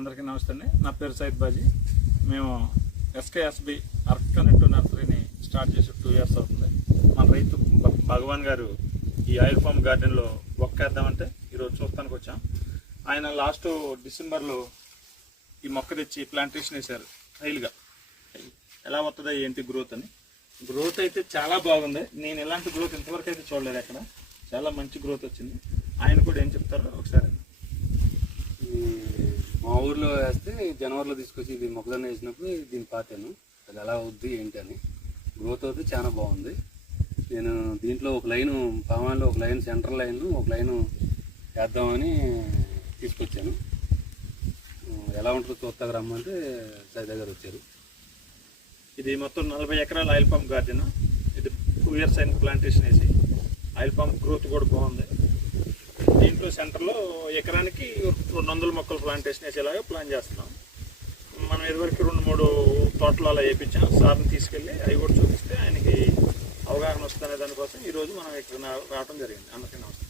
అందరికీ నమస్తే అండి. నా పేరు సైద్ బాజీ. మేము ఎస్కేఎస్బి అర్కనెట్టు నర్సరీని స్టార్ట్ చేసి టూ ఇయర్స్ అవుతుంది. మన రైతు భ- భగవాన్ గారు ఈ ఆయిల్ ఫామ్ గార్డెన్లో ఒక్కేద్దామంటే ఈరోజు చూస్తానికి వచ్చాం. ఆయన లాస్ట్ డిసెంబర్లో ఈ మొక్క తెచ్చి ప్లాంటేషన్ వేశారు హైల్గా ఎలా వస్తుందో ఏంటి గ్రోత్ అని. గ్రోత్ అయితే చాలా బాగుంది. నేను ఎలాంటి గ్రోత్ ఇంతవరకు అయితే చూడలేదు అక్కడ చాలా మంచి గ్రోత్ వచ్చింది. ఆయన కూడా ఏం చెప్తారో ఒకసారి వేస్తే జనవరిలో తీసుకొచ్చి ఇది మొక్కజొన్న వేసినప్పుడు దీన్ని పాతాను. అది ఎలా అవుద్ది ఏంటి అని. గ్రోత్ అయితే చాలా బాగుంది. నేను దీంట్లో ఒక లైను పామాలో ఒక లైన్ సెంటర్ లైన్ ఒక లైను వేద్దామని తీసుకొచ్చాను. ఎలా ఉంటుందో చూస్తాకు రమ్మంటే సరి దగ్గర వచ్చారు. ఇది మొత్తం నలభై ఎకరాల ఆయిల్ పంప్ గార్డెన్. ఇది టూ ఇయర్స్ అయిన ప్లాంటేషన్ వేసి ఆయిల్ పంప్ గ్రోత్ కూడా బాగుంది. సెంటర్లో ఎకరానికి రెండు వందల మొక్కలు ప్లాంటేషన్ వేసేలాగా ప్లాన్ చేస్తున్నాం. మనం ఇదివరకు రెండు మూడు తోటలు అలా వేయించాం సార్ని తీసుకెళ్ళి అవి కూడా చూపిస్తే ఆయనకి అవగాహన వస్తుందనే దానికోసం ఈరోజు మనం ఇక్కడ రావడం జరిగింది. అందరికీ నమస్తే